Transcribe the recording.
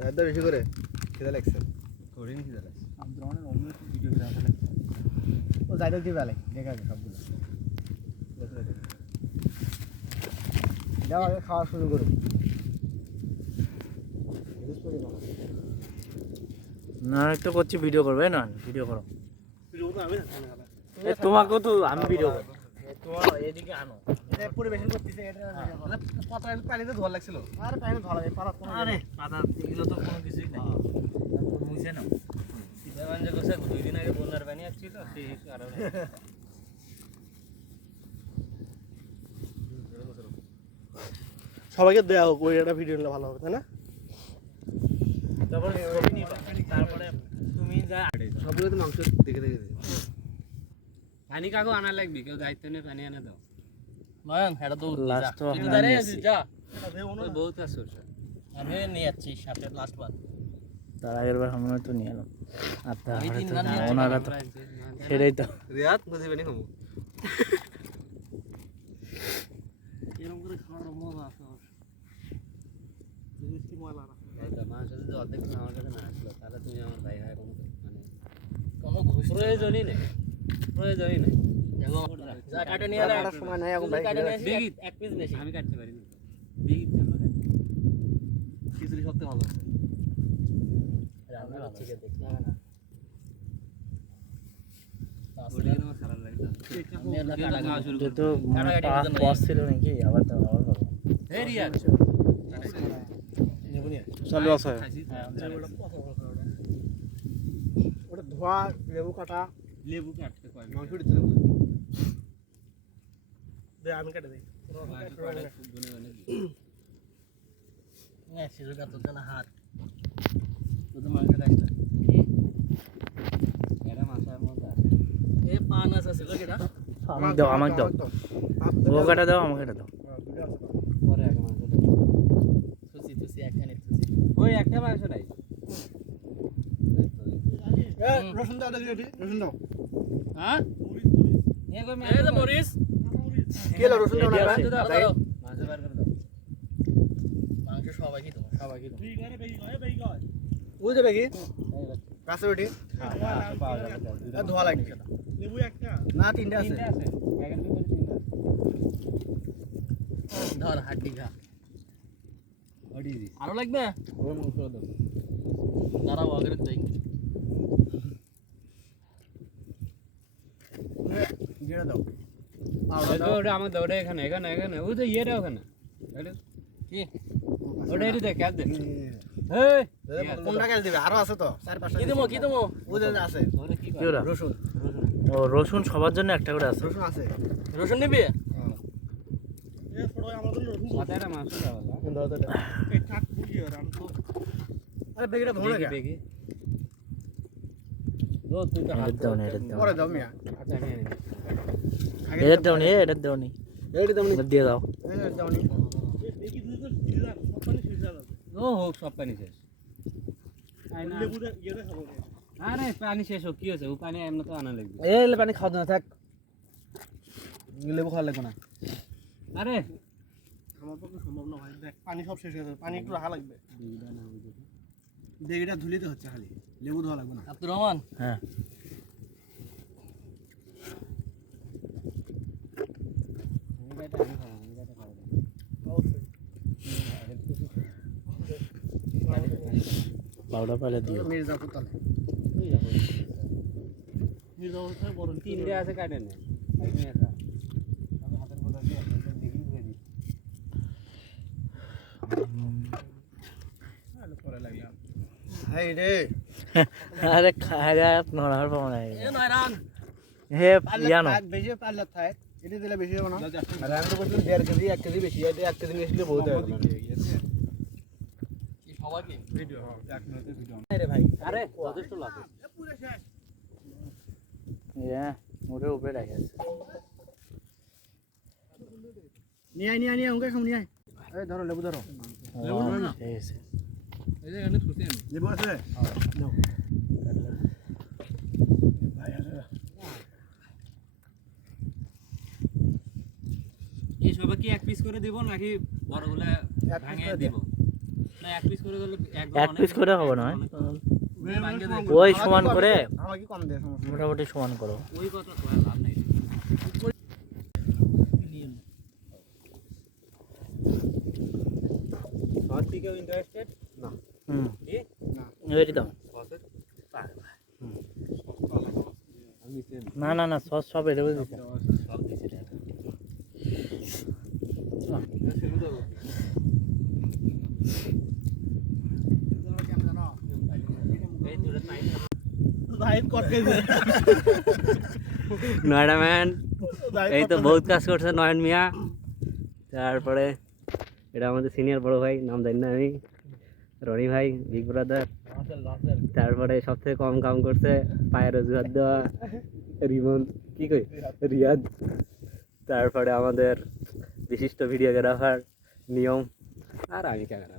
একদম বেশি করে খিদা লাগছে করিন খিদা লাগছে আব্দুররহমানের অন্য ভিডিও করে আসলে ও যাইতে দিবে আলে দেখাবে সবগুলো দাও আগে খাওয়া শুরু করো না একটু করছি ভিডিও করবে না ভিডিও করো ভিডিও তো আমি না তোমাকেও তো আমি ভিডিও করব তোমার এদিকে আনো এটা পরিবেশন করতেছে এটা পাতা পানিতে ধোয়া লাগছিল আরে পানি ধোয়া লাগে পাতা কোন আরে পাতা এগুলো তো কোনো কিছুই নাই মুছে নাও দেওয়ান যে গোসা 2 দিন আগে বন্যার পানি আসছিল সেই কারণে সবাইকে দেয়া হোক ওই একটা ভিডিও নিলে ভালো হবে তাই না তারপরে ছবি নিবা তারপরে তুমি যা সবগুলো তো মাংস দেখে দেখে পানি কাগো আনা লাগবে কেউ দায়িত্ব নিয়ে পানি এনে দাও নয়ন এটা তো লাস্ট তো তুই দাঁড়িয়ে আছিস যা ওই ওই বহুত আছে আমি নিয়ে যাচ্ছি সাথে লাস্ট বার তার আগের বার আমরা তো নিয়ে এলাম আর তারপরে ওনারা তো সেটাই তো রিয়াদ বুঝিবে নি হমু এরকম করে খাওয়ার মজা আছে জিনিসটি ময়লা না মাংস যদি অর্ধেক আমার কাছে না আসলো তাহলে তুমি আমার ভাই হয় কোনো মানে কোনো ঘুষ প্রয়োজনই নেই প্রয়োজনই নেই দেখো যা কাটে নিয়ে এলে কাটার সময় নাই এখন ভাই বিগিত এক পিস বেশি আমি কাটতে পারি না বিগিত জন্য কাটতে খিচুড়ি সত্যি ভালো আছে রান্না ভালো ঠিক আছে দেখলাম না ওটা আমার খারাপ লাগে আমি এলা কাটা খাওয়া শুরু তো বস ছিল নাকি আবার তো আবার করব এই রিয়া চালু আছে হ্যাঁ ওটা ধোয়া লেবু কাটা লেবু কাটতে কয় মাংস দিতে লেবু দে আমি কেটে দেই হ্যাঁ সিজু কাটো না হাত তো মাংস কাটটা এরা মাছের মজা এ পান আছে ছিল কিটা আমাকে দাও ও কাটা দাও আমাকে কাটা দাও পরে আগে মাংস দাও তুসি তুসি একখানে তুসি ওই একটা মাংস নাই রসুন দাও দেখি রসুন দাও হ্যাঁ এ কই এই যে মরিস কি হলো রসুন দাও না মাংস দাও মাংস বার করে দাও মাংস সবাই কি তোমার সবাই কি ওই যাবে কি কাছে বেটি পাওয়া যাবে ধোয়া লাগবে লেবু একটা না তিনটা আছে তিনটা আছে এখানে ভিতরে তিনটা ধর হাড্ডি খা ওডি দি আরো লাগবে ওর মাংস দাও দাঁড়াও আগের দেই জিরা দাও ওটা আমার দাও ওটা এখানে এখানে এখানে ওই তো ইয়েটা ওখানে কি ওটা এটি দেখ ক্যাপ দে এই কোনটা কাজ দিবে আরো আছে তো চার পাঁচটা কি দেবো ওই যে আছে ওরে কি কি ওরা রসুন ও রসুন সবার জন্য একটা করে আছে রসুন আছে রসুন নিবি মাথায় মাংস দাও আরে বেগটা ধরে বেগি বেগি ও তুই তো হাত দাও না এটা দাও পরে দাও মিয়া আচ্ছা নিয়ে নে এটা দাও নি এটা দাও নি এইটা দাও নি দিয়ে দাও এইটা দাও নি ও হোক সব পানি শেষ আরে পানি শেষ হোক কি হয়েছে ও পানি এমন তো আনা লাগবে এই পানি খাওয়া না থাক লেবু খাওয়া লাগবে না আরে আমার পক্ষে সম্ভব না ভাই দেখ পানি সব শেষ হয়ে যাবে পানি একটু রাখা লাগবে বেগটা ধুলিতে হচ্ছে খালি লেবু ধোয়া লাগবে না আব্দুর রহমান হ্যাঁ পাউডার পালে দিও মির্জাপুর তালে মির্জাপুর থেকে বড় তিনটে আছে কাটে নে আমি হাতের বোতল দিয়ে একদম দেখি ধুয়ে দিই আরে পরে লাগলাম হাই রে আরে খায়া নড়ার পাবো না এ নয়রান হে ইয়ানো বেশি পারলে থাক এটা দিলে বেশি হবে না আর আমি তো বলছিলাম 1.5 কেজি 1 কেজি বেশি এটা 1 কেজি নিয়ে বহুত হবে কি সবাই কি ভিডিও 1 মিনিটের ভিডিও আরে ভাই আরে যথেষ্ট লাগে পুরো শেষ ইয়া মোরে উপরে রাখা আছে নিয়ে আয় ওকে খাও নিয়ে আয় এই ধরো লেবু ধরো লেবু না ঠিক আছে এই যে এখানে খুশি আমি লেবু আছে নাও ভাই আছে এই সবাই কি এক পিস করে দিব নাকি বড়গুলা এক piece ভাঙিয়ে করে দিব না এক পিস করে দিলে এক পিস করে হবে না ওই সমান করে আমাকে কম দেয় সমস্যা মোটামুটি সমান করো ওই কথা তো লাভ নাই সস কি কেউ ইন্টারেস্টেড না হুম কি না রেডি দাও সসের না না না সস সব এর মধ্যে দিতে সব দিছি রে এই দূরে নাই লাইভ করতে নয়ডা ম্যান এই তো বহুত কাজ করছে নয়ন মিয়া তারপরে এটা আমাদের সিনিয়র বড় ভাই নাম জানি না আমি রনি ভাই বিগ ব্রাদার তারপরে সবথেকে কম কাম করছে পায়ের অজুহাত দেওয়া রিমন কি কই রিয়াদ তারপরে আমাদের বিশিষ্ট ভিডিওগ্রাফার নিয়ম আর আমি ক্যামেরা